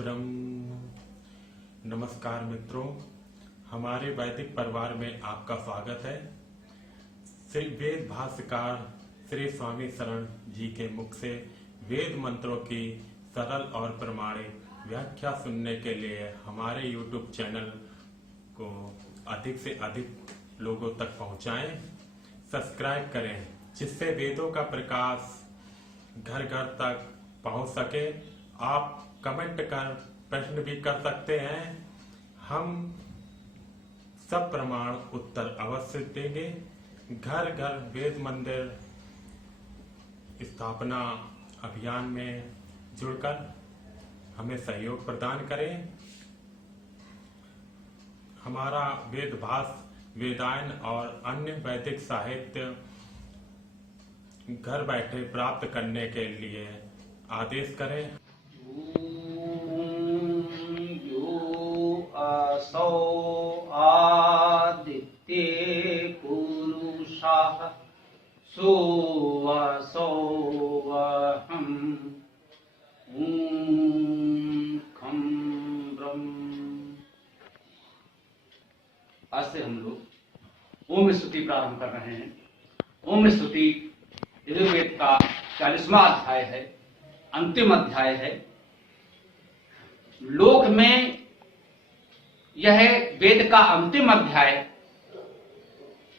ब्रह्म। नमस्कार मित्रों, हमारे वैदिक परिवार में आपका स्वागत है। श्री वेद भाष्यकार श्री स्वामी शरण जी के मुख से वेद मंत्रों की सरल और प्रमाणिक व्याख्या सुनने के लिए हमारे YouTube चैनल को अधिक से अधिक लोगों तक पहुंचाएं, सब्सक्राइब करें, जिससे वेदों का प्रकाश घर घर तक पहुंच सके। आप कमेंट कर प्रश्न भी कर सकते हैं, हम सब प्रमाण उत्तर अवश्य देंगे। घर घर वेद मंदिर स्थापना अभियान में जुड़कर हमें सहयोग प्रदान करें। हमारा वेद भाष्य, वेदायन और अन्य वैदिक साहित्य घर बैठे प्राप्त करने के लिए आदेश करें। असौ आदित्ये पुरुषः सोऽसौ अहम् ॐ खं ब्रह्म। आज से हम लोग ओम स्तुति प्रारंभ कर रहे हैं। ओम स्तुति यजुर्वेद का 40वां अध्याय है, अंतिम अध्याय है। लोक में यह वेद का अंतिम अध्याय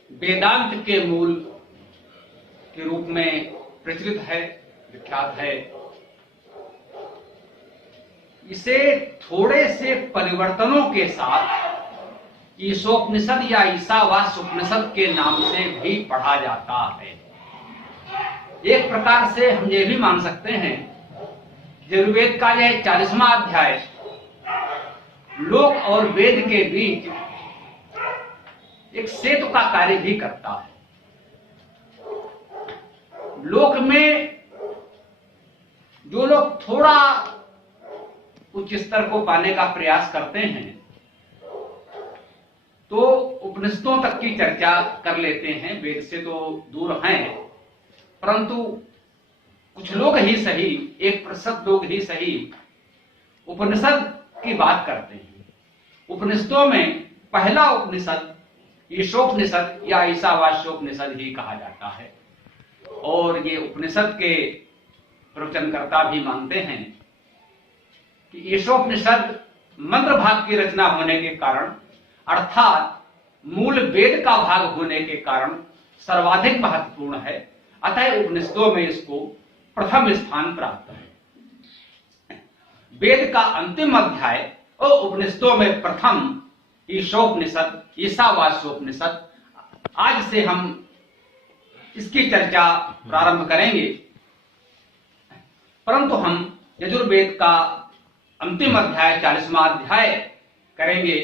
वेदांत के मूल के रूप में प्रचलित है, विख्यात है। इसे थोड़े से परिवर्तनों के साथ ईशोपनिषद या ईशावास्योपनिषद के नाम से भी पढ़ा जाता है। एक प्रकार से हम ये भी मान सकते हैं यजुर्वेद का यह 40वां अध्याय लोक और वेद के बीच एक सेतु का कार्य भी करता है। लोक में जो लोग थोड़ा उच्च स्तर को पाने का प्रयास करते हैं तो उपनिषदों तक की चर्चा कर लेते हैं, वेद से तो दूर हैं, परंतु कुछ लोग ही सही, 1% लोग ही सही उपनिषद की बात करते हैं। उपनिषदों में पहला उपनिषद ईशोपनिषद या ईशावास्योपनिषद ही कहा जाता है और ये उपनिषद के प्रवचनकर्ता भी मानते हैं कि ईशोपनिषद मंत्र भाग की रचना होने के कारण, अर्थात मूल वेद का भाग होने के कारण सर्वाधिक महत्वपूर्ण है। अतः उपनिषदों में इसको प्रथम स्थान प्राप्त है। वेद का अंतिम अध्याय और उपनिषदों में प्रथम ईशोपनिषद, ईशावास्योपनिषद। आज से हम इसकी चर्चा प्रारंभ करेंगे, परंतु हम यजुर्वेद का अंतिम अध्याय 40वां अध्याय करेंगे।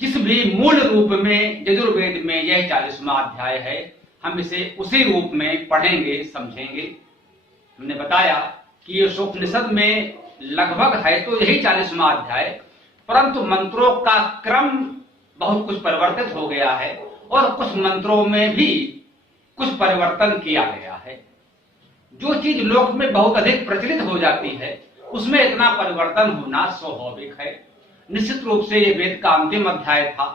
जिस भी मूल रूप में यजुर्वेद में यह 40वां अध्याय है, हम इसे उसी रूप में पढ़ेंगे, समझेंगे। हमने बताया कि ईशोपनिषद में लगभग है तो यही 40वां अध्याय, परंतु मंत्रों का क्रम बहुत कुछ परिवर्तित हो गया है और कुछ मंत्रों में भी कुछ परिवर्तन किया गया है। जो चीज लोक में बहुत अधिक प्रचलित हो जाती है उसमें इतना परिवर्तन होना स्वाभाविक है। निश्चित रूप से ये वेद का अंतिम अध्याय था।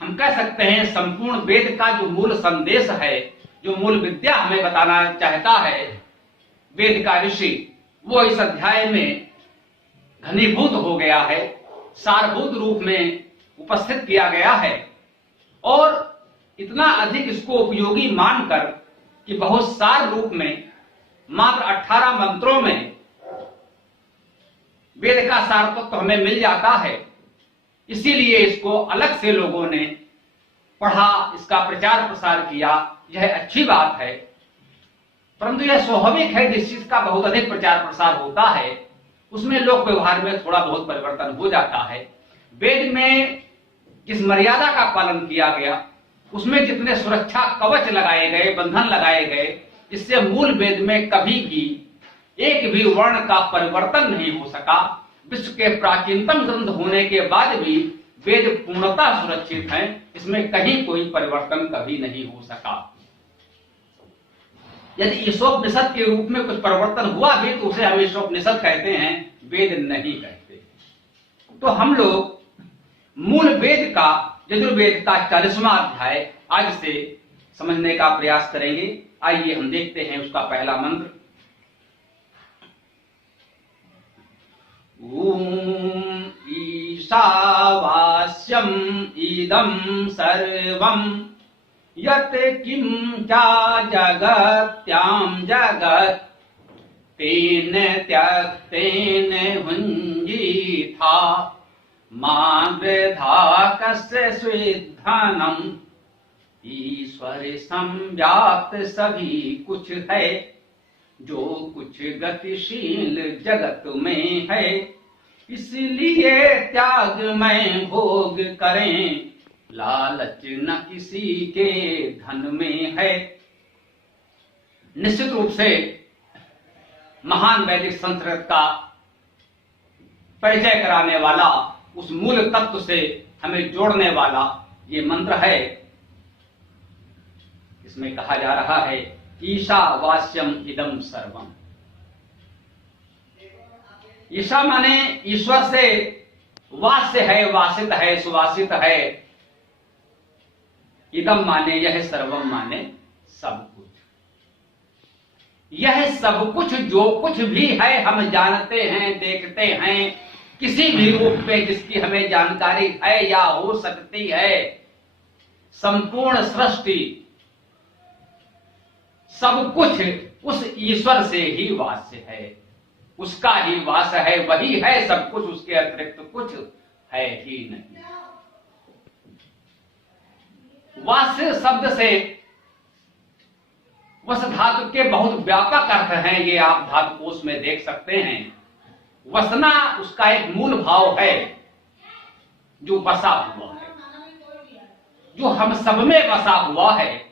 हम कह सकते हैं संपूर्ण वेद का जो मूल संदेश है, जो मूल विद्या हमें बताना चाहता है वेद का ऋषि, वो इस अध्याय में घनीभूत हो गया है, सारभूत रूप में उपस्थित किया गया है और इतना अधिक इसको उपयोगी मानकर कि बहुत सार रूप में मात्र 18 मंत्रों में वेद का सार तो हमें मिल जाता है। इसीलिए इसको अलग से लोगों ने पढ़ा, इसका प्रचार प्रसार किया। यह अच्छी बात है, परंतु यह स्वाभाविक है जिस चीज का बहुत अधिक प्रचार प्रसार होता है उसमें लोक व्यवहार में थोड़ा बहुत परिवर्तन हो जाता है। वेद में जिस मर्यादा का पालन किया गया, उसमें जितने सुरक्षा कवच लगाए गए, बंधन लगाए गए, इससे मूल वेद में कभी भी एक भी वर्ण का परिवर्तन नहीं हो सका। विश्व के प्राचीनतम ग्रंथ होने के बाद भी वेद पूर्णतः सुरक्षित हैं, इसमें कहीं कोई परिवर्तन कभी नहीं हो सका। यदि ईशोपनिषद के रूप में कुछ परिवर्तन हुआ भी तो उसे हम ईशोपनिषद कहते हैं, वेद नहीं कहते। तो हम लोग मूल वेद का, यजुर्वेद का 40वां अध्याय आज से समझने का प्रयास करेंगे। आइए हम देखते हैं उसका पहला मंत्र। ओम ईशावास्यम इदं सर्वं यत् किं चा जगत्यां जगत् तेन त्यक्तेन भुञ्जीथा मा वृथा कस्य स्विद्धनम्। ईश्वर संव्याप्त सभी कुछ है, जो कुछ गतिशील जगत में है, इसलिए त्याग में भोग करें, लालच न किसी के धन में है। निश्चित रूप से महान वैदिक संस्कृत का परिचय कराने वाला, उस मूल तत्व से हमें जोड़ने वाला ये मंत्र है। इसमें कहा जा रहा है ईशावास्यम इदं सर्वम। ईशा माने ईश्वर से वास्य है, वासित है, सुवासित है। इदम माने यह, सर्वम माने सब कुछ। यह सब कुछ, जो कुछ भी है, हम जानते हैं, देखते हैं, किसी भी रूप में जिसकी हमें जानकारी है या हो सकती है, संपूर्ण सृष्टि सब कुछ उस ईश्वर से ही वास्य है, उसका ही वास है, वही है सब कुछ, उसके अतिरिक्त कुछ है ही नहीं। वास्य शब्द से वस धातु के बहुत व्यापक अर्थ हैं, ये आप धातु कोश में देख सकते हैं। वसना उसका एक मूल भाव है, जो बसा हुआ है, जो हम सब में बसा हुआ है,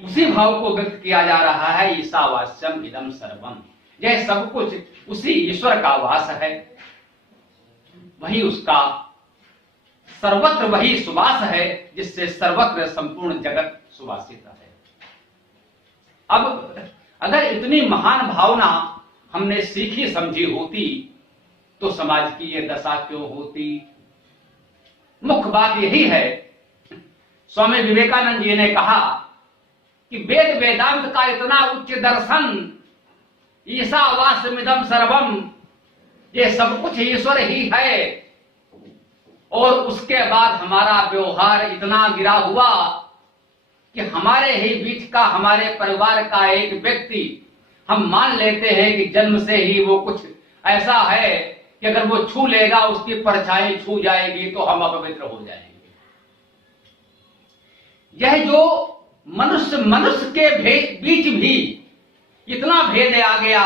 उसी भाव को व्यक्त किया जा रहा है। ईशावास्यम इदं सर्वम, यह सब कुछ उसी ईश्वर का वास है, वही उसका सर्वत्र वही सुवास है, जिससे सर्वत्र संपूर्ण जगत सुवासित है। अब अगर इतनी महान भावना हमने सीखी समझी होती तो समाज की यह दशा क्यों होती? मुख्य बात यही है, स्वामी विवेकानंद जी ने कहा कि वेद वेदांत का इतना उच्च दर्शन, ईशावास्यमिदं सर्वम, ये सब कुछ ईश्वर ही है, और उसके बाद हमारा व्यवहार इतना गिरा हुआ कि हमारे ही बीच का, हमारे परिवार का एक व्यक्ति, हम मान लेते हैं कि जन्म से ही वो कुछ ऐसा है कि अगर वो छू लेगा, उसकी परछाई छू जाएगी तो हम अपवित्र हो जाएंगे। यह जो मनुष्य के बीच भी इतना भेद आ गया,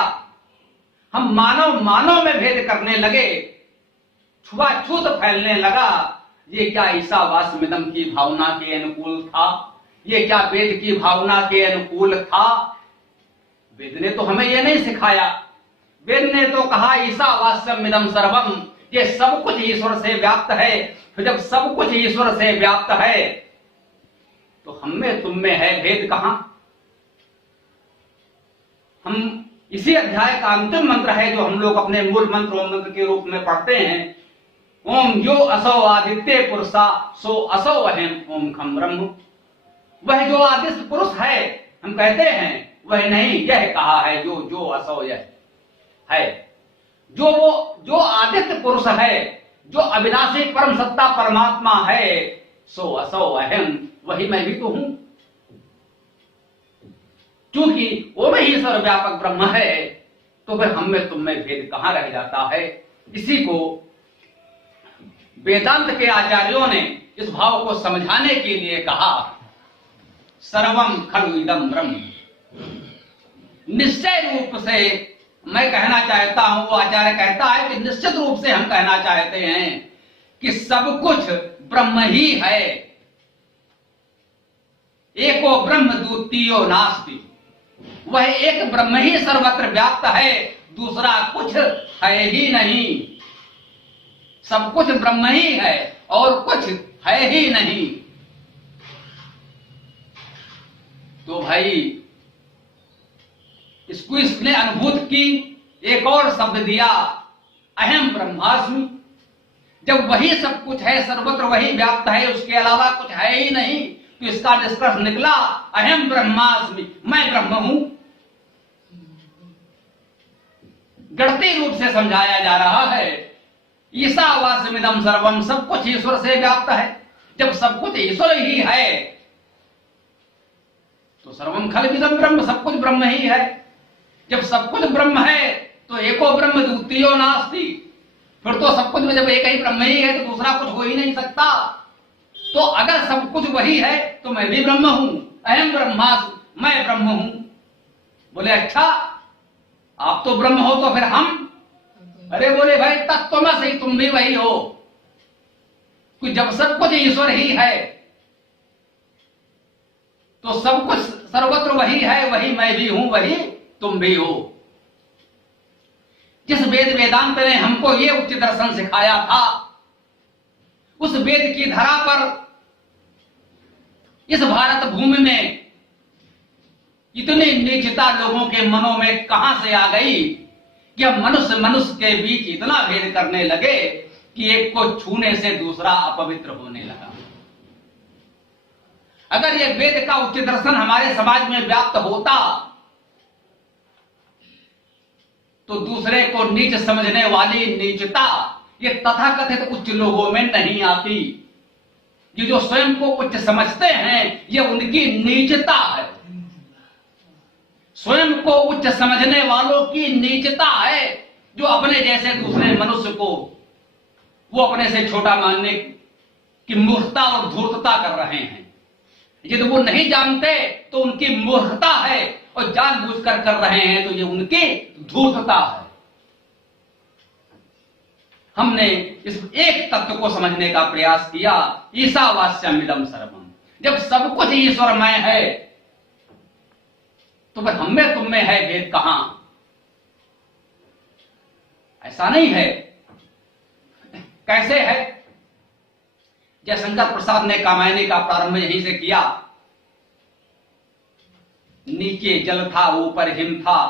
हम मानव में भेद करने लगे, छुआछूत फैलने लगा। ये क्या ईशावास्यमिदं की भावना के अनुकूल था? ये क्या वेद की भावना के अनुकूल था? वेद ने तो हमें ये नहीं सिखाया। वेद ने तो कहा ईशावास्यमिदं सर्वम, ये सब कुछ ईश्वर से व्याप्त है। तो जब सब कुछ ईश्वर से व्याप्त है तो हम में तुम में है भेद कहां? हम इसी अध्याय का अंतिम मंत्र है जो हम लोग अपने मूल मंत्र ओम मंत्र के रूप में पढ़ते हैं। ओम यो असौ आदित्य पुरुषा सो असौ अहम ओम खम ब्रह्म। वह जो आदित्य पुरुष है हम कहते हैं, वह नहीं, यह कहा है जो असौ यह है, जो आदित्य पुरुष है, जो अविनाशी परम सत्ता परमात्मा है, सो असौ अहम, वही मैं भी तो हूं। क्योंकि वो में ही सर्वव्यापक ब्रह्म है, तो फिर हम में तुम में भेद कहां रह जाता है? इसी को वेदांत के आचार्यों ने इस भाव को समझाने के लिए कहा सर्वम खलु इदं ब्रह्म। निश्चय रूप से मैं कहना चाहता हूं, वो आचार्य कहता है कि निश्चित रूप से हम कहना चाहते हैं कि सब कुछ ब्रह्म ही है। एको ब्रह्म द्वितीयो नास्ति, वह एक ब्रह्म ही सर्वत्र व्याप्त है, दूसरा कुछ है ही नहीं। सब कुछ ब्रह्म ही है और कुछ है ही नहीं। तो भाई इसको इसने अनुभूत की, एक और शब्द दिया, अहम ब्रह्मास्मि। जब वही सब कुछ है, सर्वत्र वही व्याप्त है, उसके अलावा कुछ है ही नहीं, तो इसका निष्कर्ष निकला अहम ब्रह्मास्मि, मैं ब्रह्म हूं। गणती रूप से समझाया जा रहा है, ईशावास्यमिदं सर्वम, सब कुछ ईश्वर से व्याप्त है। जब सब कुछ ईश्वर ही है तो सर्वम खलविदं ब्रह्म, सब कुछ ब्रह्म ही है। जब सब कुछ ब्रह्म है तो एको ब्रह्म द्वितीयो नास्ति, फिर तो सब कुछ में जब एक ही ब्रह्म ही है तो दूसरा कुछ हो ही नहीं सकता। तो अगर सब कुछ वही है तो मैं भी ब्रह्म हूं, अहम ब्रह्मास्मि, मैं ब्रह्म हूं। बोले अच्छा, आप तो ब्रह्म हो तो फिर हम? अरे बोले भाई तत्त्वमसि, तुम भी वही हो। कि जब सब कुछ ईश्वर ही है तो सब कुछ सर्वत्र वही है, वही मैं भी हूं, वही तुम भी हो। जिस वेद वेदांत ने हमको ये उच्च दर्शन सिखाया था, उस वेद की धरा पर इस भारत भूमि में इतनी नीचता लोगों के मनों में कहां से आ गई कि अब मनुष्य मनुष्य के बीच इतना भेद करने लगे कि एक को छूने से दूसरा अपवित्र होने लगा। अगर यह वेद का उच्च दर्शन हमारे समाज में व्याप्त होता तो दूसरे को नीच समझने वाली नीचता ये तथाकथित उच्च लोगों में नहीं आती। ये जो स्वयं को उच्च समझते हैं ये उनकी नीचता है, स्वयं को उच्च समझने वालों की नीचता है, जो अपने जैसे दूसरे मनुष्य को वो अपने से छोटा मानने की मूर्खता और धूर्तता कर रहे हैं। यदि वो नहीं जानते तो उनकी मूर्खता है, और जानबूझकर कर रहे हैं तो ये उनकी धूर्तता है। हमने इस एक तत्व को समझने का प्रयास किया, ईशावास्यमिदं सर्वम। जब सब कुछ ईश्वरमय है तो फिर हम में तुम में है भेद कहां? ऐसा नहीं है। कैसे है? जयशंकर प्रसाद ने कामायनी का प्रारंभ यहीं से किया। नीचे जल था, ऊपर हिम था,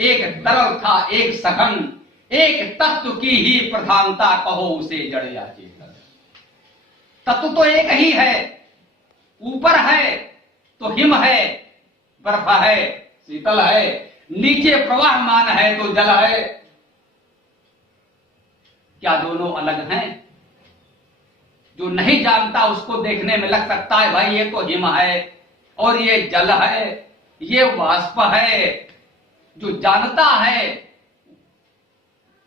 एक तरल था, एक सघन, एक तत्व की ही प्रधानता, कहो उसे जड़ या चेतन। तत्व तो एक ही है, ऊपर है तो हिम है, बर्फ है, शीतल है, नीचे प्रवाहमान है तो जल है। क्या दोनों अलग हैं? जो नहीं जानता उसको देखने में लग सकता है भाई ये तो हिम है और ये जल है, ये वाष्प है। जो जानता है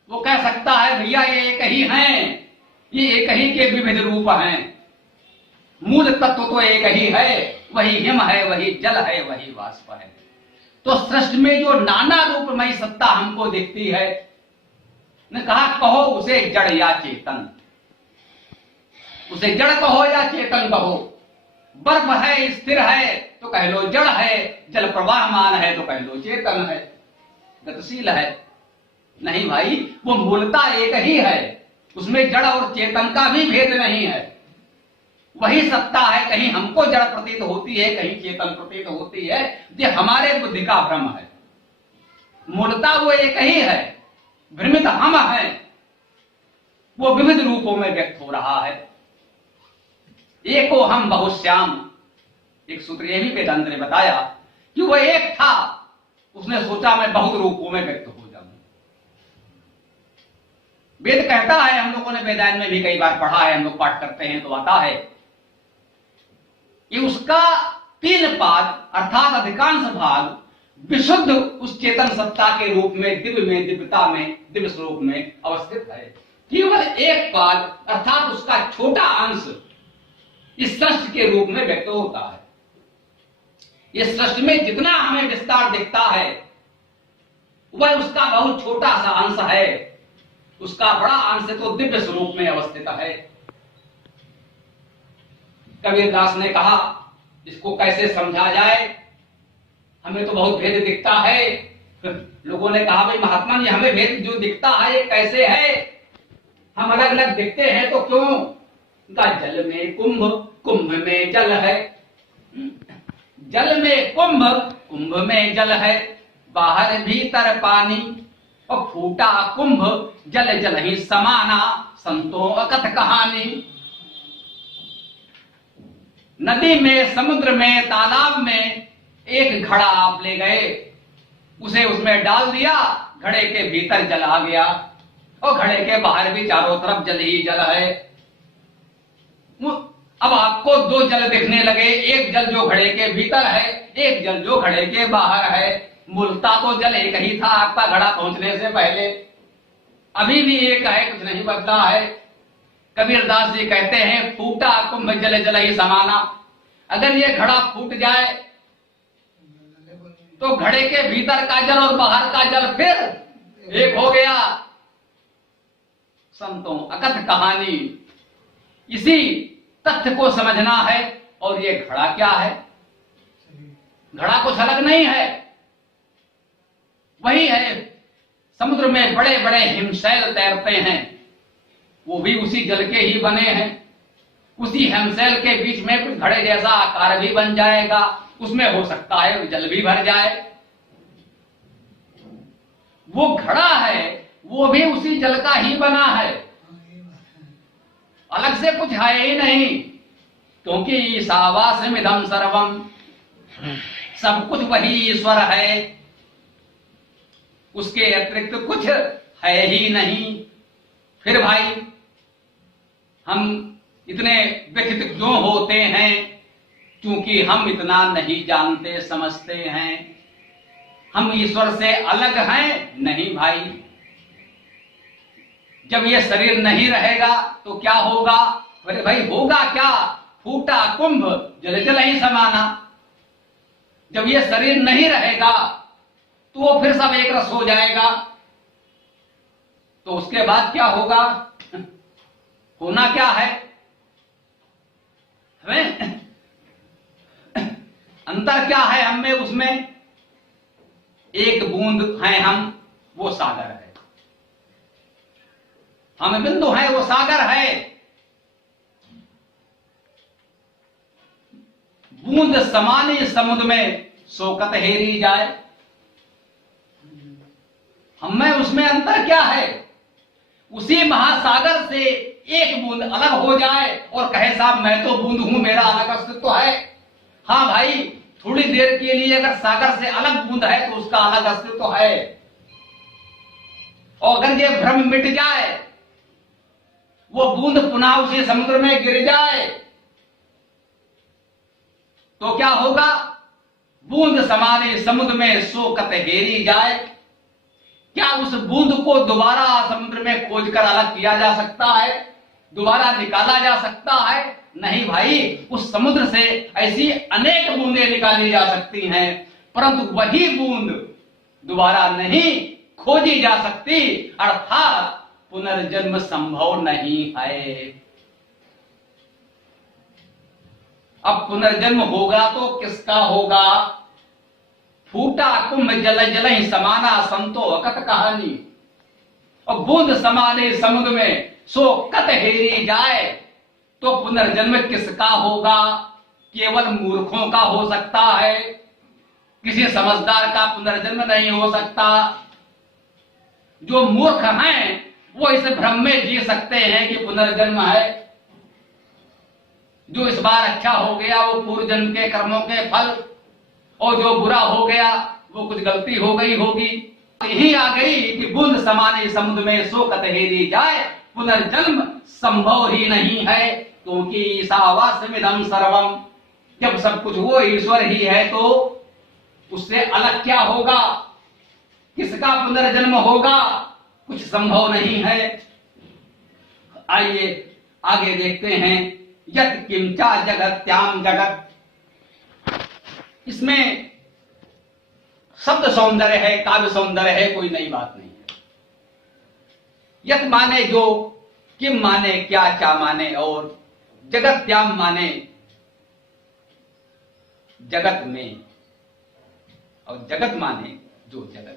वो कह सकता है भैया ये एक ही हैं, ये एक ही के विविध रूप हैं, मूल तत्व तो एक ही है, वही हिम है, वही जल है, वही वाष्प है। तो सृष्टि में जो नाना रूपमयी सत्ता हमको दिखती है, ने कहा कहो उसे जड़ या चेतन, उसे जड़ कहो या चेतन कहो। बर्फ है, स्थिर है तो कह लो जड़ है, जल प्रवाहमान है तो कह लो चेतन है, गतिशील है। नहीं भाई, वो मूलता एक ही है, उसमें जड़ और चेतन का भी भेद नहीं है। वही सत्ता है, कहीं हमको जड़ प्रतीत होती है, कहीं चेतन प्रतीत होती है। ये हमारे बुद्धि का भ्रम है। मूलता वो एक ही है, भ्रमित हम हैं, वो विविध रूपों में व्यक्त हो रहा है। एको हम बहुश्याम, एक सूत्र यह भी वेदांत ने बताया कि वो एक था, उसने सोचा मैं बहुत रूपों में व्यक्त हो जाऊं। वेद कहता है, हम लोगों ने वेदांत में भी कई बार पढ़ा है, हम लोग पाठ करते हैं तो आता है कि उसका 3 पाद अर्थात अधिकांश भाग विशुद्ध उस चेतन सत्ता के रूप में, दिव्य में, दिव्यता में, दिव्य स्वरूप में अवस्थित है। केवल 1 पाद अर्थात उसका छोटा अंश इस सृष्टि के रूप में व्यक्त होता है। इस सृष्टि में जितना हमें विस्तार दिखता है वह उसका बहुत छोटा सा अंश है, उसका बड़ा अंश तो दिव्य स्वरूप में अवस्थित है। कबीरदास ने कहा इसको कैसे समझा जाए, हमें तो बहुत भेद दिखता है। लोगों ने कहा भाई महात्मा जी हमें भेद जो दिखता है ये कैसे है, हम अलग अलग दिखते हैं तो क्यों? जल में कुंभ, कुंभ में जल है, जल में कुंभ, कुंभ में जल है, बाहर भीतर पानी, और फूटा कुंभ जल जल ही समाना, संतों अकथ कहानी। नदी में, समुद्र में, तालाब में एक घड़ा आप ले गए, उसे उसमें डाल दिया, घड़े के भीतर जल आ गया, और घड़े के बाहर भी चारों तरफ जल ही जल है। अब आपको दो जल दिखने लगे, एक जल जो घड़े के भीतर है, एक जल जो घड़े के बाहर है। मूलता तो जल एक ही था आपका घड़ा पहुंचने से पहले, अभी भी एक है, कुछ नहीं बदला है। कबीरदास जी कहते हैं फूटा कुंभ जल जल ही समाना। अगर ये घड़ा फूट जाए तो घड़े के भीतर का जल और बाहर का जल फिर एक हो गया। संतों अकथ कहानी, इसी तथ्य को समझना है। और ये घड़ा क्या है? घड़ा कुछ अलग नहीं है, वही है समुद्र में बड़े बड़े हिमशैल तैरते हैं, वो भी उसी जल के ही बने हैं। उसी हिमशैल के बीच में कुछ घड़े जैसा आकार भी बन जाएगा, उसमें हो सकता है जल भी भर जाए। वो घड़ा है, वो भी उसी जल का ही बना है, अलग से कुछ है ही नहीं। क्योंकि ईशावास्यमिदं सर्वम, सब कुछ वही ईश्वर है, उसके अतिरिक्त कुछ है ही नहीं। फिर भाई हम इतने व्यथित क्यों होते हैं? क्योंकि हम इतना नहीं जानते समझते हैं। हम ईश्वर से अलग हैं? नहीं भाई। जब ये शरीर नहीं रहेगा तो क्या होगा? अरे भाई होगा क्या? फूटा कुंभ जल जल ही समाना। जब ये शरीर नहीं रहेगा तो वो फिर सब एक रस हो जाएगा, तो उसके बाद क्या होगा? होना क्या है? हमें अंतर क्या है हम में उसमें? एक बूंद है हम, वो सागर है। हम बिंदु है, वो सागर है। बूंद समानी समुद्र में शोकत हेरी जाए। हम में उसमें अंतर क्या है? उसी महासागर से एक बूंद अलग हो जाए और कहे साहब मैं तो बूंद हूं, मेरा अलग अस्तित्व है। हाँ भाई, थोड़ी देर के लिए अगर सागर से अलग बूंद है तो उसका अलग अस्तित्व है। और अगर ये भ्रम मिट जाए, वो बूंद पुनः उसी समुद्र में गिर जाए, तो क्या होगा? बूंद समाने समुद्र में शोकत हेरी जाए। क्या उस बूंद को दोबारा समुद्र में खोजकर अलग किया जा सकता है? दोबारा निकाला जा सकता है? नहीं भाई। उस समुद्र से ऐसी अनेक बूंदें निकाली जा सकती हैं, परंतु वही बूंद दोबारा नहीं खोजी जा सकती, अर्थात पुनर्जन्म संभव नहीं है। अब पुनर्जन्म होगा तो किसका होगा? फूटा कुंभ जल जल ही समाना, संतो अकथ कहानी। और बूंद समाने समुद्र में सो कत हेरी जाए, तो पुनर्जन्म किसका होगा? केवल मूर्खों का हो सकता है, किसी समझदार का पुनर्जन्म नहीं हो सकता। जो मूर्ख हैं वो इस भ्रम में जी सकते हैं कि पुनर्जन्म है। जो इस बार अच्छा हो गया वो पूर्व जन्म के कर्मों के फल, और जो बुरा हो गया वो कुछ गलती हो गई होगी। यही आ गई कि बूंद समाने समुद्र में शोकत हेरी जाए, पुनर्जन्म संभव ही नहीं है। क्योंकि ईशावास्यमिदं सर्वम, जब सब कुछ वो ईश्वर ही है तो उससे अलग क्या होगा? किसका पुनर्जन्म होगा? कुछ संभव नहीं है। आइए आगे देखते हैं। यत् किंचा जगत्याम जगत, इसमें शब्द सौंदर्य है, काव्य सौंदर्य है, कोई नई बात नहीं है। यत् माने जो, किम माने क्या, क्या माने, और जगत्याम माने जगत में, और जगत माने जो जगत है।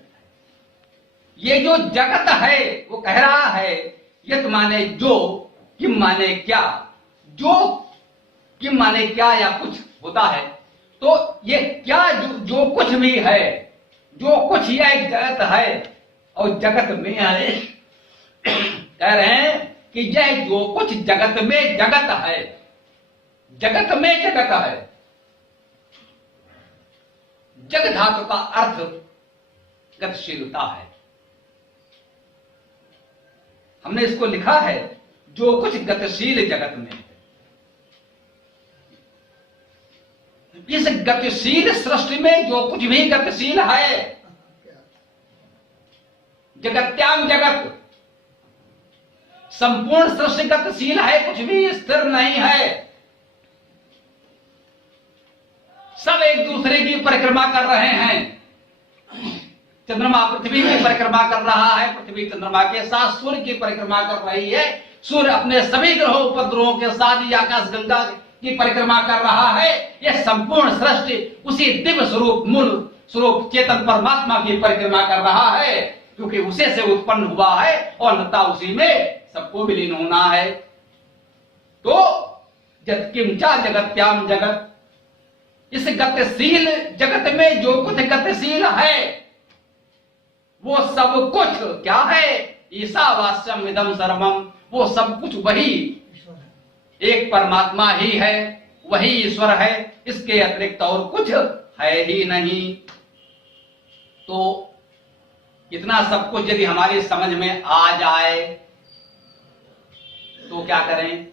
ये जो जगत है वो कह रहा है यत् माने जो, किम माने क्या। जो किम माने क्या या कुछ होता है तो ये क्या जो कुछ भी है, जो कुछ यह जगत है और जगत में है, कह रहे हैं कि यह जो कुछ जगत में जगत है, जगत में जगत है। जग धातु का अर्थ गतिशीलता है। हमने इसको लिखा है जो कुछ गतिशील जगत में है। इस गतिशील सृष्टि में जो कुछ भी गतिशील है, जगत्याम जगत, संपूर्ण सृष्टि गतिशील है, कुछ भी स्थिर नहीं है। सब एक दूसरे की परिक्रमा कर रहे हैं। चंद्रमा पृथ्वी की परिक्रमा कर रहा है, पृथ्वी चंद्रमा के साथ सूर्य की परिक्रमा कर रही है, सूर्य अपने सभी ग्रहों उपग्रहों के साथ ही आकाश गंगा की परिक्रमा कर रहा है। यह संपूर्ण सृष्टि उसी दिव्य स्वरूप मूल स्वरूप चेतन परमात्मा की परिक्रमा कर रहा है, क्योंकि उसे से उत्पन्न हुआ है और लता उसी में सबको विलीन होना है। तो यत्किंचा जगत्याम जगत, इस गतिशील जगत में जो कुछ गतिशील है वो सब कुछ क्या है? ईशावास्यम इदम सर्वम, वो सब कुछ वही एक परमात्मा ही है, वही ईश्वर है, इसके अतिरिक्त और कुछ है ही नहीं। तो इतना सब कुछ यदि हमारी समझ में आ जाए तो क्या करें?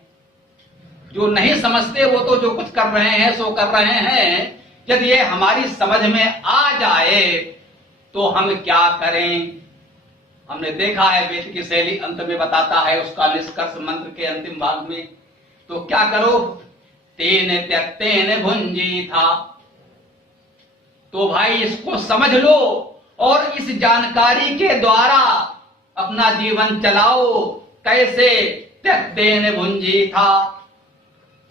जो नहीं समझते वो तो जो कुछ कर रहे हैं सो कर रहे हैं। यदि ये हमारी समझ में आ जाए तो हम क्या करें? हमने देखा है वेद की शैली अंत में बताता है उसका निष्कर्ष मंत्र के अंतिम भाग में। तो क्या करो? तेन त्यक्तेन भुंजी था। तो भाई इसको समझ लो और इस जानकारी के द्वारा अपना जीवन चलाओ। कैसे? त्यक्तेन भुंजी था,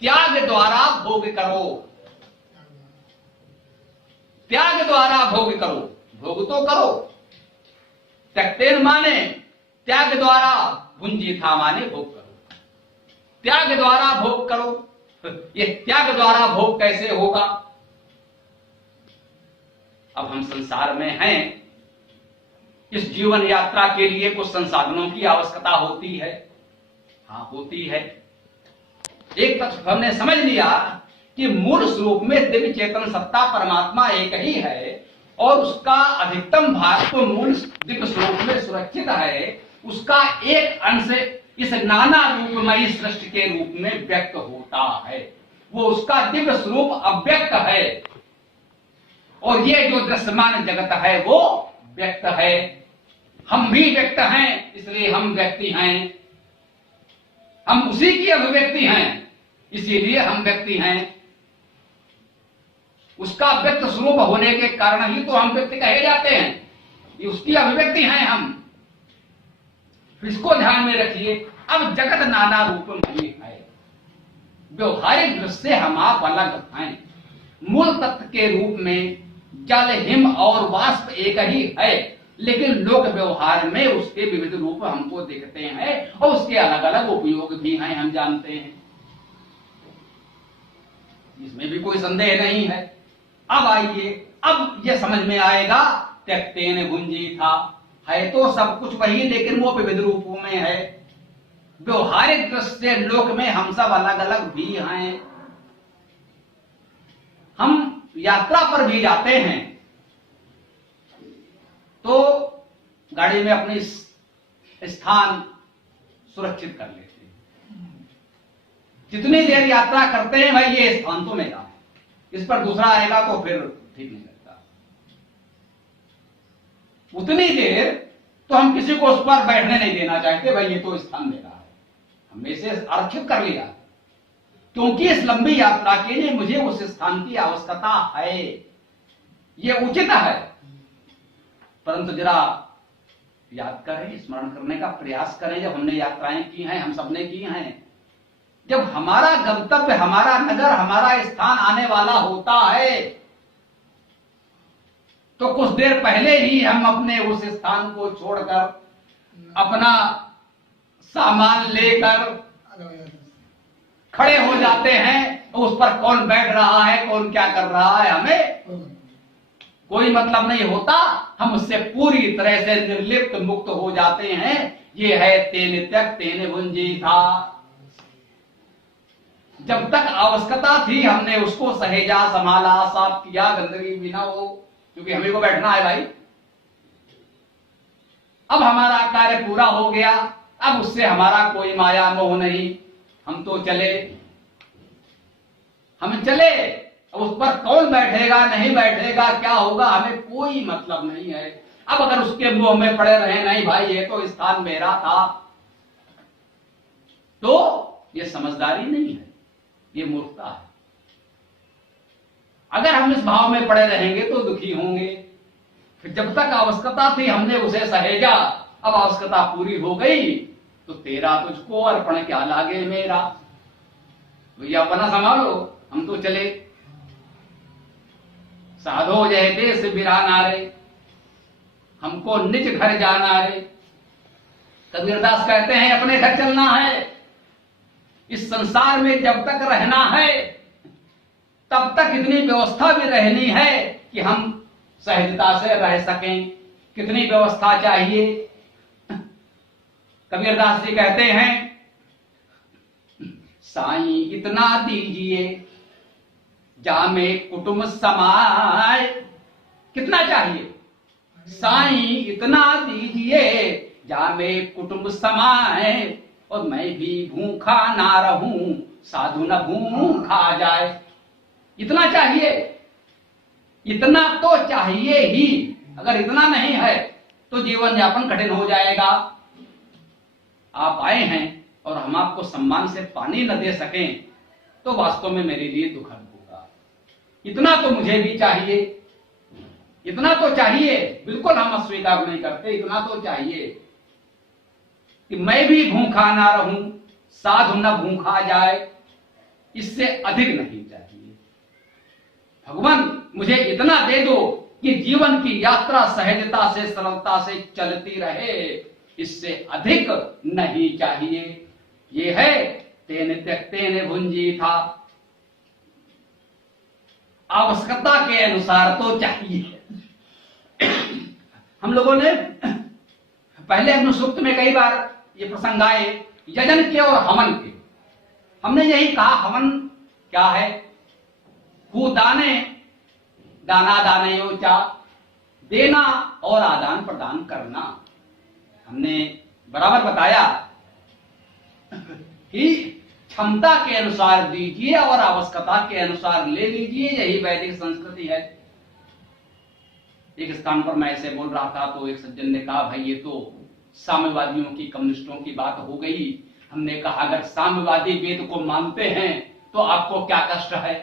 त्याग द्वारा भोग करो, त्याग द्वारा भोग करो। भोग तो करो, त्यक्तेन माने त्याग द्वारा, भुंजी था माने भोग करो, त्याग द्वारा भोग करो। ये त्याग द्वारा भोग कैसे होगा? अब हम संसार में हैं, इस जीवन यात्रा के लिए कुछ संसाधनों की आवश्यकता होती है। हाँ, होती है। एक तत्व हमने समझ लिया कि मूल स्वरूप में दिव्य चेतन सत्ता परमात्मा एक ही है और उसका अधिकतम भाग तो मूल दिव्य स्वरूप में सुरक्षित है। उसका एक अंश इस नाना रूपमयी सृष्टि के रूप में व्यक्त होता है। वो उसका दिव्य स्वरूप अव्यक्त है और ये जो दृश्यमान जगत है वो व्यक्त है। हम भी व्यक्त हैं, इसलिए हम व्यक्ति हैं। हम उसी की अभिव्यक्ति हैं, इसीलिए हम व्यक्ति हैं। उसका व्यक्त स्वरूप होने के कारण ही तो हम व्यक्ति कहे जाते हैं। ये उसकी अभिव्यक्ति हैं हम। इसको ध्यान में रखिए। अब जगत नाना रूप में है, व्यवहारिक दृष्टि हम आप अलग हैं। मूल तत्व के रूप में जल, हिम और वाष्प एक ही है, लेकिन लोक व्यवहार में उसके विविध रूप हमको दिखते हैं और उसके अलग अलग उपयोग भी हैं, हम जानते हैं। इसमें भी कोई संदेह नहीं है। अब आइए, अब ये समझ में आएगा त्यक्तेन भुंजी था, है तो सब कुछ वही, लेकिन वो विविध रूपों में है। व्यवहारिक दृष्टि से लोक में हम सब अलग अलग भी हैं। हम यात्रा पर भी जाते हैं तो गाड़ी में अपनी स्थान सुरक्षित कर लेते हैं। जितनी देर यात्रा करते हैं भाई ये स्थान तो मेरा है, इस पर दूसरा आएगा तो फिर ठीक नहीं लगता। उतनी देर तो हम किसी को उस पर बैठने नहीं देना चाहते, भाई ये तो स्थान मेरा है, हमने इसे आरक्षित कर लिया, क्योंकि इस लंबी यात्रा के लिए मुझे उस स्थान की आवश्यकता है, ये उचित है। परंतु जरा याद करें, स्मरण करने का प्रयास करें, जब हमने यात्राएं की हैं, हम सबने की हैं, जब हमारा गंतव्य, हमारा नगर, हमारा स्थान आने वाला होता है तो कुछ देर पहले ही हम अपने उस स्थान को छोड़कर अपना सामान लेकर खड़े हो जाते हैं उस पर कौन बैठ रहा है, कौन क्या कर रहा है, हमें कोई मतलब नहीं होता। हम उससे पूरी तरह से निर्लिप्त मुक्त हो जाते हैं। ये है तेन त्यक तेन भुंजी था। जब तक आवश्यकता थी हमने उसको सहेजा, संभाला, साफ किया, गंदगी बिना हो, क्योंकि हमें को बैठना है भाई। अब हमारा कार्य पूरा हो गया, अब उससे हमारा कोई माया मोह नहीं, हम तो चले, हम चले। अब उस पर कौन बैठेगा नहीं बैठेगा, क्या होगा, हमें कोई मतलब नहीं है। अब अगर उसके मुंह में पड़े रहे, नहीं भाई ये तो स्थान मेरा था, तो ये समझदारी नहीं है, ये मूर्खता है। अगर हम इस भाव में पड़े रहेंगे तो दुखी होंगे। फिर जब तक आवश्यकता थी हमने उसे सहेजा, अब आवश्यकता पूरी हो गई तो तेरा तुझको अर्पण क्या लागे मेरा, भैया अपना संभालो, हम तो चले। साधो जय देश बिराना रे, हमको निज घर जाना रे। कबीरदास कहते हैं अपने घर चलना है। इस संसार में जब तक रहना है तब तक इतनी व्यवस्था भी रहनी है कि हम सहजता से रह सकें। कितनी व्यवस्था चाहिए। कबीरदास जी कहते हैं, साईं इतना दीजिए जामे कुटुंब समाए। कितना चाहिए? साईं इतना दीजिए जामे कुटुंब समाए, और मैं भी भूखा ना रहूं साधु न भूखा जाए। इतना चाहिए, इतना तो चाहिए ही। अगर इतना नहीं है तो जीवन यापन कठिन हो जाएगा। आप आए हैं और हम आपको सम्मान से पानी न दे सकें तो वास्तव में मेरे लिए दुखद होगा। इतना तो मुझे भी चाहिए, इतना तो चाहिए। बिल्कुल हम अस्वीकार नहीं करते, इतना तो चाहिए कि मैं भी भूखा ना रहूं साधु न भूखा जाए। इससे अधिक नहीं चाहिए। भगवान मुझे इतना दे दो कि जीवन की यात्रा सहजता से सरलता से चलती रहे, इससे अधिक नहीं चाहिए। ये है तेन त्यक्तेन भुंजी था। आवश्यकता के अनुसार तो चाहिए। हम लोगों ने पहले अपने सूक्त में कई बार ये प्रसंग आए, यजन के और हवन के। हमने यही कहा, हवन क्या है? हु दाने दाना दाने चा, देना और आदान प्रदान करना। हमने बराबर बताया कि क्षमता के अनुसार दीजिए और आवश्यकता के अनुसार ले लीजिए, यही वैदिक संस्कृति है। एक स्थान पर मैं ऐसे बोल रहा था तो एक सज्जन ने कहा, भाई ये तो साम्यवादियों की, कम्युनिस्टों की बात हो गई। हमने कहा, अगर साम्यवादी वेद को मानते हैं तो आपको क्या कष्ट है?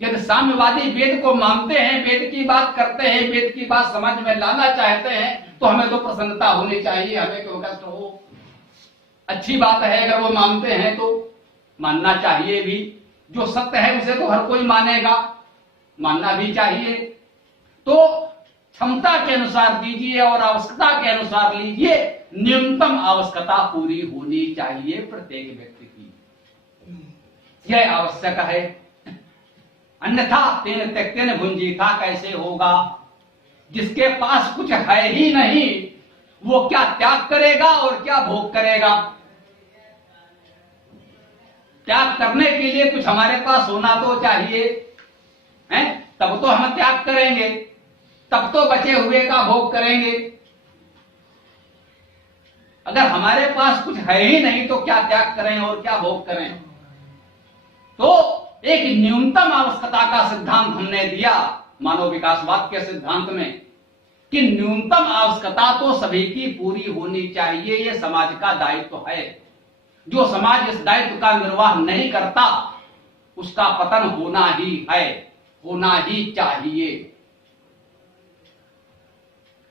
यदि साम्यवादी वेद को मानते हैं, वेद की बात करते हैं, वेद की बात समाज में लाना चाहते हैं, तो हमें तो प्रसन्नता होनी चाहिए, हमें क्यों कष्ट हो? अच्छी बात है, अगर वो मानते हैं तो मानना चाहिए भी। जो सत्य है उसे तो हर कोई मानेगा, मानना भी चाहिए। तो क्षमता के अनुसार दीजिए और आवश्यकता के अनुसार लीजिए। न्यूनतम आवश्यकता पूरी होनी चाहिए प्रत्येक व्यक्ति की, यह आवश्यक है। अन्यथा तेन त्यक्तेन भुंजी था कैसे होगा? जिसके पास कुछ है ही नहीं वो क्या त्याग करेगा और क्या भोग करेगा? त्याग करने के लिए कुछ हमारे पास होना तो चाहिए, हैं? तब तो हम त्याग करेंगे, तब तो बचे हुए का भोग करेंगे। अगर हमारे पास कुछ है ही नहीं तो क्या त्याग करें और क्या भोग करें? तो एक न्यूनतम आवश्यकता का सिद्धांत हमने दिया मानव विकासवाद के सिद्धांत में, कि न्यूनतम आवश्यकता तो सभी की पूरी होनी चाहिए। यह समाज का दायित्व है। जो समाज इस दायित्व का निर्वाह नहीं करता उसका पतन होना ही है, होना ही चाहिए।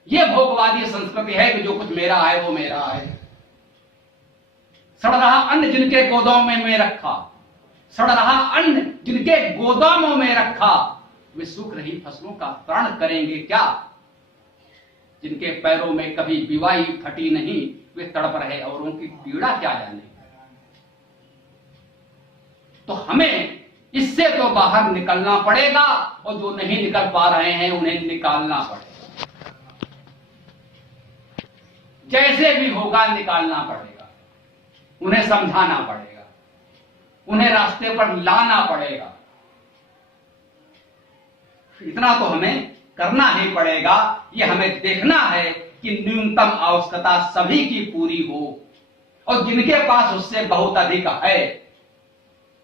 यह भोगवादी संस्कृति है कि जो कुछ मेरा है वो मेरा है। सड़ रहा अन्न जिनके गोदामों में रखा, सड़ रहा अन्न जिनके गोदामों में रखा, वे सूख रही फसलों का त्राण करेंगे क्या? जिनके पैरों में कभी विवाही फटी नहीं, वे तड़प रहे औरों की पीड़ा क्या जाने। तो हमें इससे तो बाहर निकलना पड़ेगा, और जो नहीं निकल पा रहे हैं उन्हें निकालना पड़ेगा। जैसे भी होगा निकालना पड़ेगा, उन्हें समझाना पड़ेगा, उन्हें रास्ते पर लाना पड़ेगा। इतना तो हमें करना ही पड़ेगा। ये हमें देखना है कि न्यूनतम आवश्यकता सभी की पूरी हो, और जिनके पास उससे बहुत अधिक है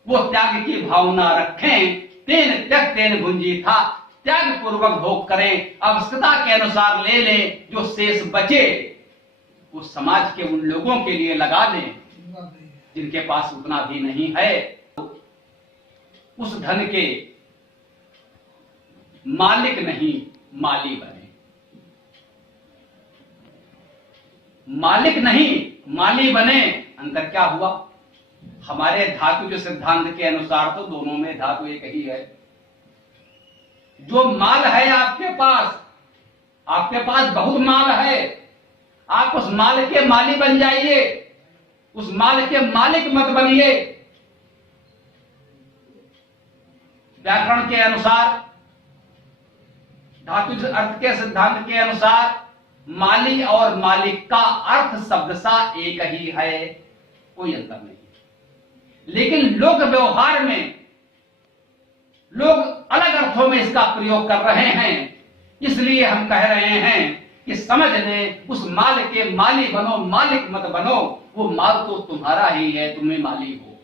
वो त्याग की भावना रखें। तेन त्यक तेन भुंजी था, त्याग पूर्वक भोग करें, आवश्यकता के अनुसार ले लें, जो शेष बचे वो समाज के उन लोगों के लिए लगा दें जिनके पास उतना भी नहीं है। उस धन के मालिक नहीं माली बने, मालिक नहीं माली बने। अंतर क्या हुआ? हमारे धातु के सिद्धांत के अनुसार तो दोनों में धातु एक ही है। जो माल है आपके पास बहुत माल है, आप उस माल के माली बन जाइए, उस माल के मालिक मत बनिए। व्याकरण के अनुसार, धातु अर्थ के सिद्धांत के अनुसार माली और मालिक का अर्थ शब्द सा एक ही है, कोई अंतर नहीं। लेकिन लोक व्यवहार में लोग अलग अर्थों में इसका प्रयोग कर रहे हैं। इसलिए हम कह रहे हैं कि समझ लें, उस माल के माली बनो, मालिक मत बनो। वो माल तो तुम्हारा ही है, तुम्हें माली हो।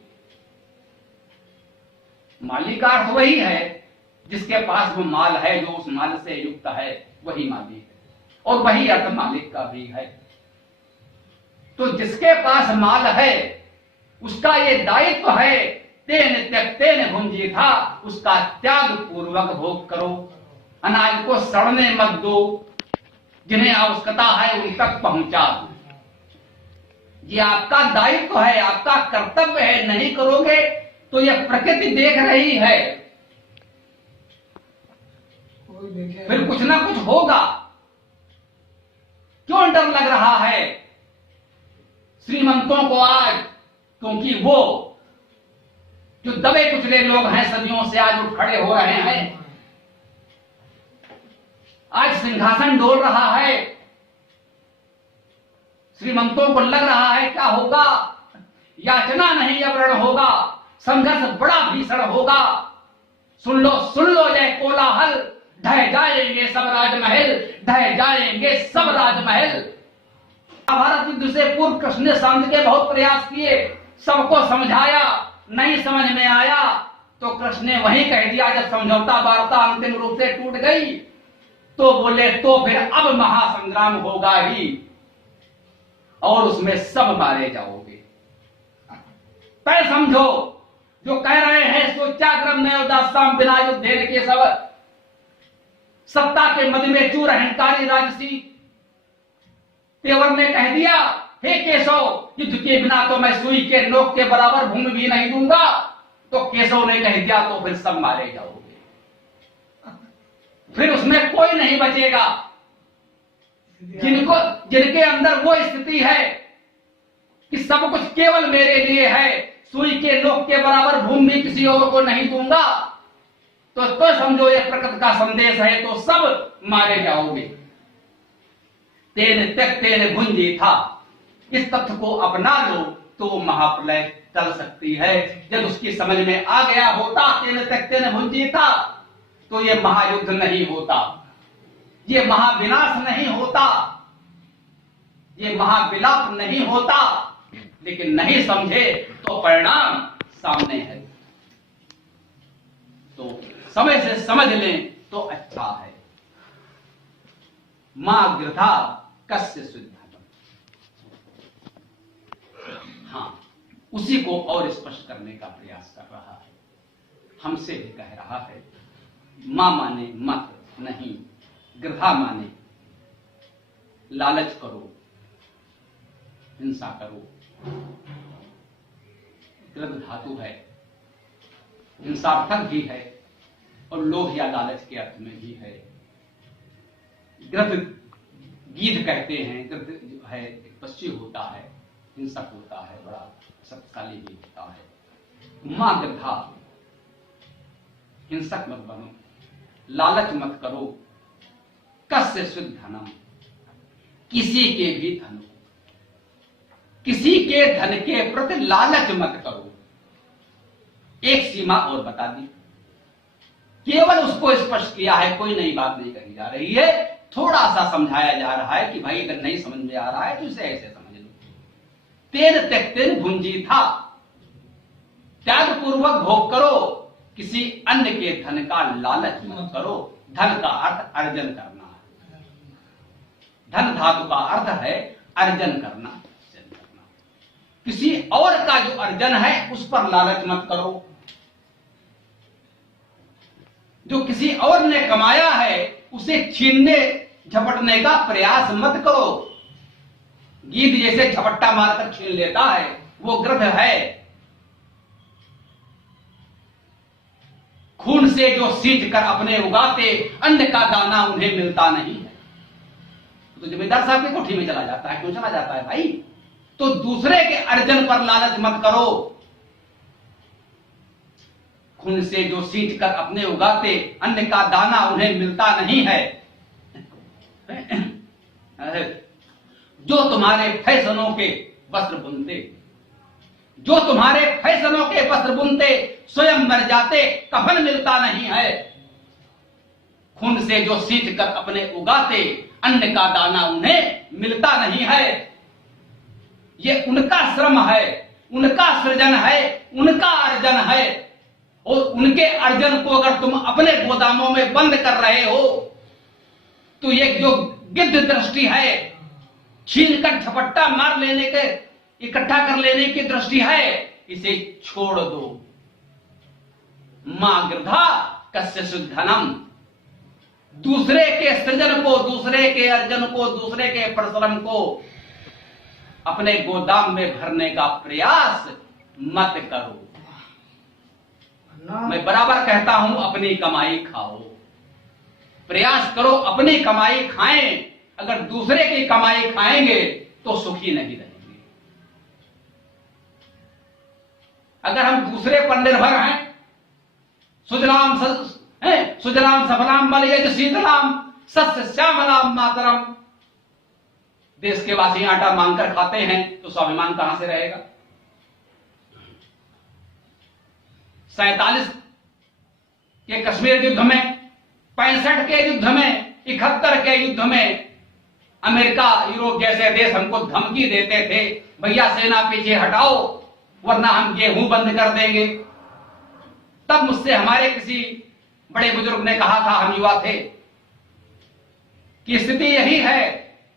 माली का अर्थ वही है जिसके पास वो माल है, जो उस माल से युक्त है, वही माली है, और वही अर्थ मालिक का भी है। तो जिसके पास माल है उसका ये दायित्व है, तेन त्यक तेन भुंजी था, उसका त्याग पूर्वक भोग करो। अनाज को सड़ने मत दो, जिन्हें आवश्यकता है उन तक पहुंचा दो। ये आपका दायित्व है, आपका कर्तव्य है। नहीं करोगे तो यह प्रकृति देख रही है, फिर कुछ ना कुछ होगा। क्यों डर लग रहा है श्रीमंतों को आज? क्योंकि वो जो दबे कुचले लोग हैं सदियों से आज उठ खड़े हो रहे हैं। आज सिंहासन डोल रहा है। श्रीमंतों को लग रहा है क्या होगा? याचना नहीं अवरण होगा, संघर्ष बड़ा भीषण होगा। सुन लो जय कोलाहल, ढह जाएंगे सब राजमहल, ढह जाएंगे सब राजमहल। महाभारत युद्ध से पूर्व कृष्ण ने शांति के बहुत प्रयास किए, सबको समझाया, नहीं समझ में आया तो कृष्ण ने वहीं कह दिया। जब समझौता वार्ता अंतिम रूप से टूट गई तो बोले तो फिर अब महासंग्राम होगा ही, और उसमें सब मारे जाओगे। तय समझो, जो कह रहे हैं सोच्याग्रम नयो दास्ताम बिना युद्धेन के सब, सत्ता के मद में चूर अहंकारी राजसी तेवर ने कह दिया, हे केशव, युद्ध के बिना तो मैं सुई के नोक के बराबर भूमि भी नहीं दूंगा। तो केशव ने कह दिया तो फिर सब मारे जाओगे, फिर उसमें कोई नहीं बचेगा। जिनके अंदर वो स्थिति है कि सब कुछ केवल मेरे लिए है, सुई के नोक के बराबर भूमि किसी और को नहीं दूंगा, तो समझो ये प्रकृति का संदेश है, तो सब मारे जाओगे। तेन त्यक तेन भुंजी था, इस तथ्य को अपना लो तो महाप्रलय टल सकती है। जब उसकी समझ में आ गया होता तेन त्यक तेन भुंजी था, तो ये महायुद्ध नहीं होता, ये महाविनाश नहीं होता, ये महाविलाप नहीं होता। लेकिन नहीं समझे तो परिणाम सामने है। तो समय से समझ लें तो अच्छा है। मां गृधा कस्य शुद्धम। हाँ, उसी को और स्पष्ट करने का प्रयास कर रहा है, हमसे भी कह रहा है। मां माने मत नहीं, गृधा माने लालच करो, हिंसा करो। गृध धातु है, हिंसार्थक भी है और लोभ या लालच के अर्थ में भी है। गृध गीध कहते हैं, गृध जो है एक पक्षी होता है, हिंसक होता है, बड़ा शक्तिशाली भी होता है। मां गृधा, हिंसक मत बनो, लालच मत करो, कस्य शुद्ध धनम, किसी के भी धन को, किसी के धन के प्रति लालच मत करो। एक सीमा और बता दी, केवल उसको स्पष्ट किया है, कोई नई बात नहीं कही जा रही है, थोड़ा सा समझाया जा रहा है कि भाई अगर नहीं समझ में आ रहा है तो इसे ऐसे समझ लो। तेन त्यक्तेन भुंजी था, त्याग पूर्वक भोग करो, किसी अन्य के धन का लालच मत करो। धन का अर्थ अर्जन करना है, धन धातु का अर्थ है अर्जन करना। किसी और का जो अर्जन है उस पर लालच मत करो, जो किसी और ने कमाया है उसे छीनने झपटने का प्रयास मत करो। गीध जैसे झपट्टा मारकर छीन लेता है वो गृध है। खून से जो सींच कर अपने उगाते, अन्न का दाना उन्हें मिलता नहीं है। तो जमींदार साहब की कोठी में चला जाता है, क्यों चला जाता है भाई? तो दूसरे के अर्जन पर लालच मत करो। खून से जो सींच कर अपने उगाते, अन्न का दाना उन्हें मिलता नहीं है। जो तुम्हारे फैसलों के वस्त्र बुनते, जो तुम्हारे फैसलों के वस्त्र बुनते, स्वयं मर जाते, कफन मिलता नहीं है। खून से जो सींच कर अपने उगाते, अन्न का दाना उन्हें मिलता नहीं है। ये उनका श्रम है, उनका सृजन है, उनका अर्जन है, और उनके अर्जन को अगर तुम अपने गोदामों में बंद कर रहे हो तो ये जो गिद्ध दृष्टि है, छीन कर झपट्टा मार लेने के, इकट्ठा कर लेने की दृष्टि है, इसे छोड़ दो। मां गृधा कस्य शुद्ध धनम, दूसरे के सृजन को, दूसरे के अर्जन को, दूसरे के परिश्रम को अपने गोदाम में भरने का प्रयास मत करो। मैं बराबर कहता हूं, अपनी कमाई खाओ, प्रयास करो अपनी कमाई खाएं। अगर दूसरे की कमाई खाएंगे तो सुखी नहीं रहेंगे। अगर हम दूसरे पर निर्भर हैं, सुजलाम सुजलाम सफलाम बलयज शीतलाम सस्य श्यामलाम मातरम, देश के वासी आटा मांगकर खाते हैं तो स्वाभिमान कहां से रहेगा? 47 के कश्मीर युद्ध में, 65 के युद्ध में, 71 के युद्ध में अमेरिका, यूरोप जैसे देश हमको धमकी देते थे, भैया सेना पीछे हटाओ वरना हम गेहूं बंद कर देंगे। तब मुझसे हमारे किसी बड़े बुजुर्ग ने कहा था, हम युवा थे, कि स्थिति यही है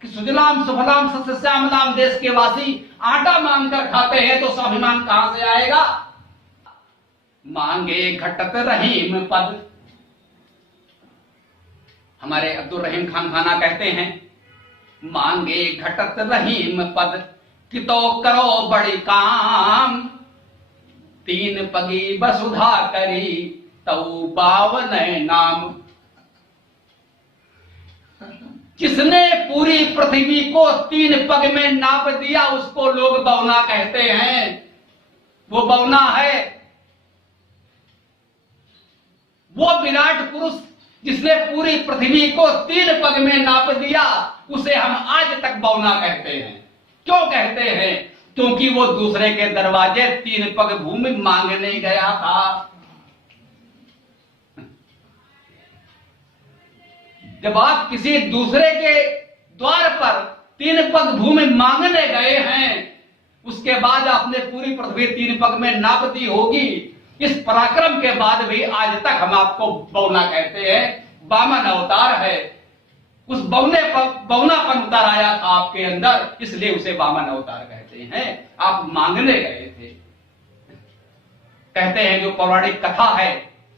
कि सुजलाम सुफलाम सस्य श्यामलाम देश के वासी आटा मांगकर खाते हैं तो स्वाभिमान कहां से आएगा? मांगे घटत रहीम पद। हमारे अब्दुल रहीम खान खाना कहते हैं, मांगे घटत रहीम पद, कि तो करो बड़ी काम, तीन पगी वसुधा करी तऊ बावन नाम। जिसने पूरी पृथ्वी को 3 पग में नाप दिया उसको लोग बौना कहते हैं। वो बौना है, वो विराट पुरुष जिसने पूरी पृथ्वी को 3 पग में नाप दिया, उसे हम आज तक बौना कहते हैं। क्यों कहते हैं? क्योंकि वो दूसरे के दरवाजे 3 पग भूमि मांगने गया था। जब आप किसी दूसरे के द्वार पर 3 पग भूमि मांगने गए हैं, उसके बाद आपने पूरी पृथ्वी 3 पग में नाप दी होगी। इस पराक्रम के बाद भी आज तक हम आपको बौना कहते हैं। वामन अवतार है, उस बौनापन उतर आया था आपके अंदर, इसलिए उसे वामन अवतार कहते हैं। आप मांगने गए थे। कहते हैं जो पौराणिक कथा है,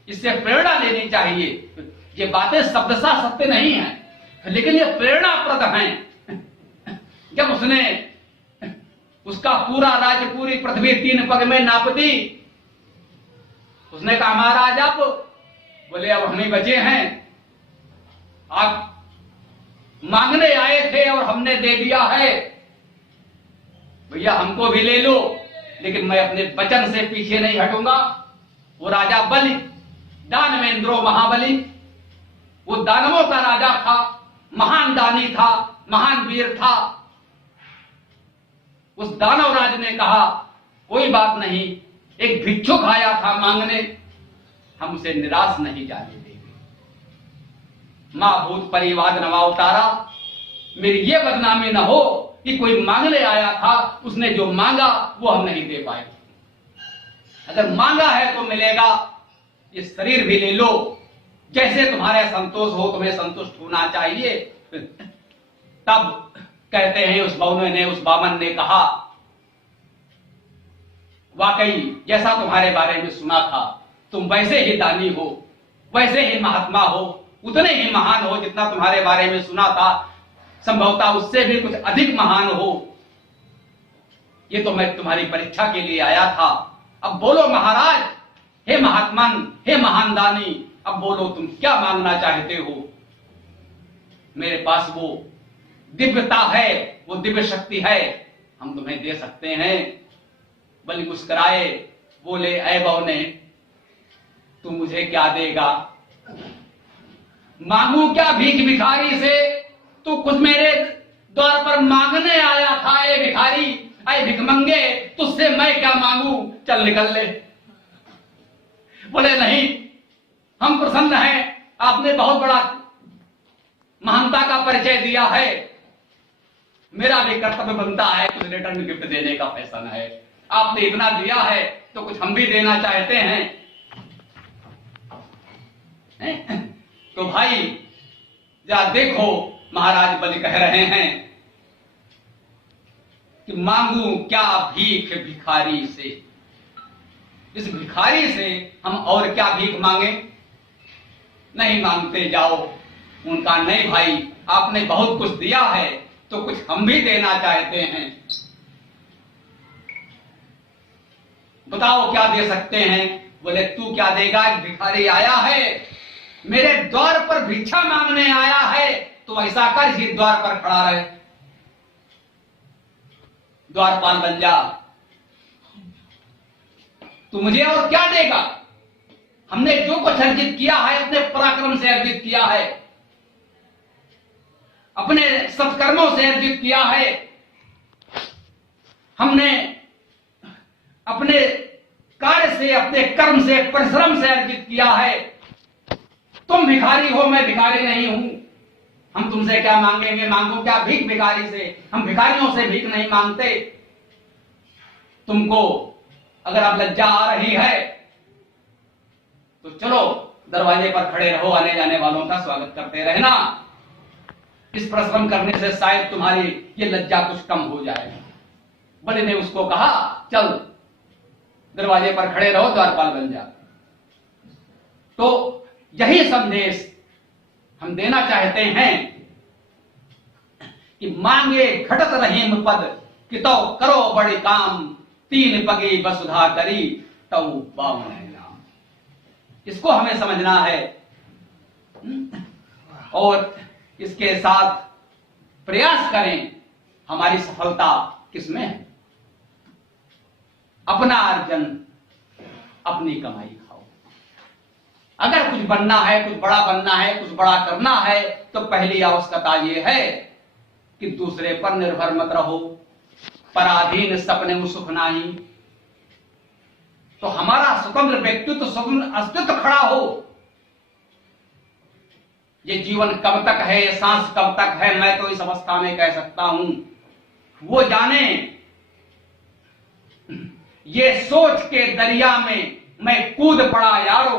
इससे प्रेरणा लेनी चाहिए। ये बातें शब्दशः सत्य नहीं है, लेकिन ये प्रेरणाप्रद हैं। जब उसने उसका पूरा राज्य, पूरी पृथ्वी 3 पग में नाप दी, उसने कहा महाराज आप, बोले अब हम ही बचे हैं, आप मांगने आए थे और हमने दे दिया है, भैया हमको भी ले लो। लेकिन मैं अपने वचन से पीछे नहीं हटूंगा। वो राजा बलि, दानवेंद्रो महाबली, वो दानवों का राजा था, महान दानी था, महान वीर था। उस दानव राज ने कहा कोई बात नहीं, एक भिक्षुक आया था मांगने, हम उसे निराश नहीं जाने देंगे। मां भूत परिवाद नवा उतारा, मेरी ये बदनामी न हो कि कोई मांगने आया था, उसने जो मांगा वो हम नहीं दे पाए। अगर मांगा है तो मिलेगा, ये शरीर भी ले लो, जैसे तुम्हारे संतोष हो, तुम्हें संतुष्ट होना चाहिए। तब कहते हैं उस बामन ने कहा, वाकई जैसा तुम्हारे बारे में सुना था, तुम वैसे ही दानी हो, वैसे ही महात्मा हो, उतने ही महान हो जितना तुम्हारे बारे में सुना था, संभवतः उससे भी कुछ अधिक महान हो। ये तो मैं तुम्हारी परीक्षा के लिए आया था। अब बोलो महाराज, हे महात्मन, हे महान दानी, अब बोलो तुम क्या मांगना चाहते हो। मेरे पास वो दिव्यता है, वो दिव्य शक्ति है, हम तुम्हें दे सकते हैं। बलि मुस्कुराए, बोले, ऐ बौने, तू मुझे क्या देगा? मांगू क्या भीख भिखारी से? तू खुद मेरे द्वार पर मांगने आया था, ऐ भिखारी, ऐ भिखमंगे, तुझसे मैं क्या मांगू? चल निकल ले। बोले नहीं, हम प्रसन्न हैं, आपने बहुत बड़ा महानता का परिचय दिया है, मेरा भी कर्तव्य बनता है कुछ रिटर्न गिफ्ट देने का फैशन है। आपने इतना दिया है तो कुछ हम भी देना चाहते हैं। तो भाई जरा देखो, महाराज बलि कह रहे हैं कि मांगू क्या भीख भिखारी से। इस भिखारी से हम और क्या भीख मांगे? नहीं मांगते जाओ। उनका नहीं भाई, आपने बहुत कुछ दिया है तो कुछ हम भी देना चाहते हैं, बताओ क्या दे सकते हैं। बोले तू क्या देगा? एक भिखारी आया है, मेरे द्वार पर भिक्षा मांगने आया है, तो ऐसा कर ही द्वार पर खड़ा रहे, द्वारपाल बन जा। तू मुझे और क्या देगा? हमने जो कुछ अर्जित किया है अपने पराक्रम से अर्जित किया है, अपने सत्कर्मों से अर्जित किया है, हमने अपने कार्य से, अपने कर्म से, परिश्रम से अर्जित किया है। तुम भिखारी हो, मैं भिखारी नहीं हूं, हम तुमसे क्या मांगेंगे? मांगो क्या भीख भिखारी से? हम भिखारियों से भीख नहीं मांगते। तुमको अगर अब लज्जा आ रही है तो चलो दरवाजे पर खड़े रहो, आने जाने वालों का स्वागत करते रहना। इस परिश्रम करने से शायद तुम्हारी ये लज्जा कुछ कम हो जाए। बलि ने उसको कहा, चल दरवाजे पर खड़े रहो, द्वारपाल बन जा। तो यही संदेश हम देना चाहते हैं कि मांगे घटत रहीम पद, कि तो करो बड़ी काम, तीन पगी वसुधा करी, तो बावन नाम। इसको हमें समझना है और इसके साथ प्रयास करें। हमारी सफलता किसमें है? अपना अर्जन, अपनी कमाई खाओ। अगर कुछ बनना है, कुछ बड़ा बनना है, कुछ बड़ा करना है, तो पहली आवश्यकता यह है कि दूसरे पर निर्भर मत रहो। पराधीन सपने में सुख नाही। तो हमारा स्वतंत्र व्यक्तित्व, स्वतंत्र अस्तित्व खड़ा हो। ये जीवन कब तक है, ये सांस कब तक है, मैं तो इस अवस्था में कह सकता हूं, वो जाने। ये सोच के दरिया में मैं कूद पड़ा यारो,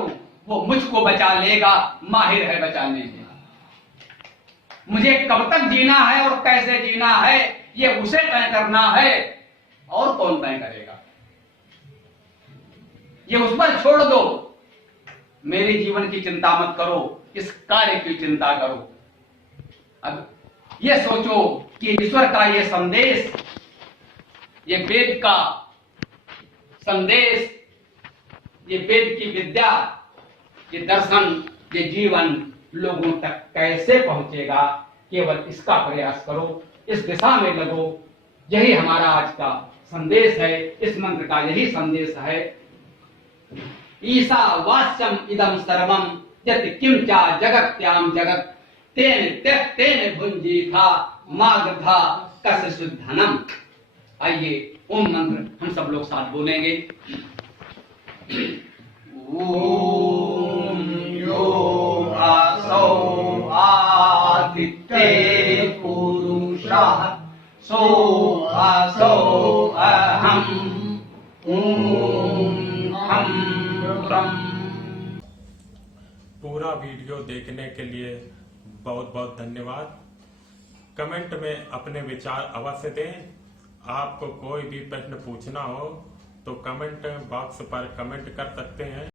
वो मुझको बचा लेगा, माहिर है बचाने में। मुझे कब तक जीना है और कैसे जीना है, ये उसे तय करना है, और कौन तय करेगा? ये उस पर छोड़ दो। मेरे जीवन की चिंता मत करो, इस कार्य की चिंता करो। अब ये सोचो कि ईश्वर का ये संदेश, ये वेद का संदेश, ये वेद की विद्या, ये दर्शन, ये जीवन लोगों तक कैसे पहुंचेगा। केवल इसका प्रयास करो, इस दिशा में लगो। यही हमारा आज का संदेश है। इस मंत्र का यही संदेश है। ईशावास्यम इदम सर्वम यत् किंचा जगत्याम जगत तेन त्यक्तेन भुंजीथा मागधा कस शुद्धनम। आइए ओम मंत्र हम सब लोग साथ बोलेंगे। ओम यो आसो आदित्ये पुरुषः सो आसो अहम् ओम हम ब्रह्म। पूरा वीडियो देखने के लिए बहुत बहुत धन्यवाद। कमेंट में अपने विचार अवश्य दें। आपको कोई भी प्रश्न पूछना हो तो कमेंट बॉक्स पर कमेंट कर सकते हैं।